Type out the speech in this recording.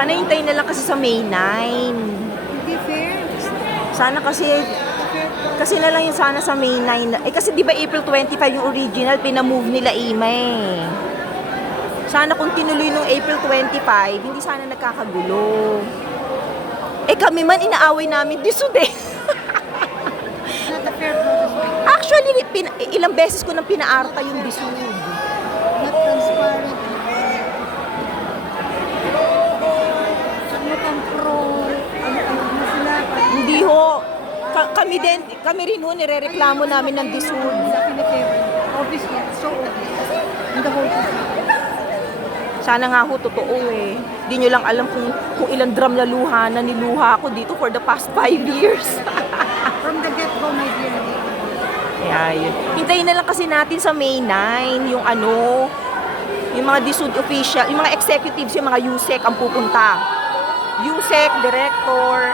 Sana hintayin na lang kasi sa May 9. Hindi fair. Sana kasi na lang yung sana sa May 9. Eh kasi di ba April 25 yung original, pinamove nila Ima eh. Sana kung tinuloy nung April 25, hindi sana nagkakagulo. Eh kami man, inaaway namin disud eh. Not a fair protest. Actually, ilang beses ko nang pinaarta yung disud. Not transparent. Ano kang pro? Ano sila? Hindi ho. Kami rin ho, nirereklamo namin ng disud. Sa pinifavor. Obviously, it's so obvious. In the whole country. Sana nga ho, totoo eh. Di nyo lang alam kung ilang drum na luha na niluha ako dito for the past 5 years. From the get-go, my dear. Kaya yun. Hintayin na lang kasi natin sa May 9, yung yung mga DSUD official, yung mga executives, yung mga USEC ang pupunta. USEC, director,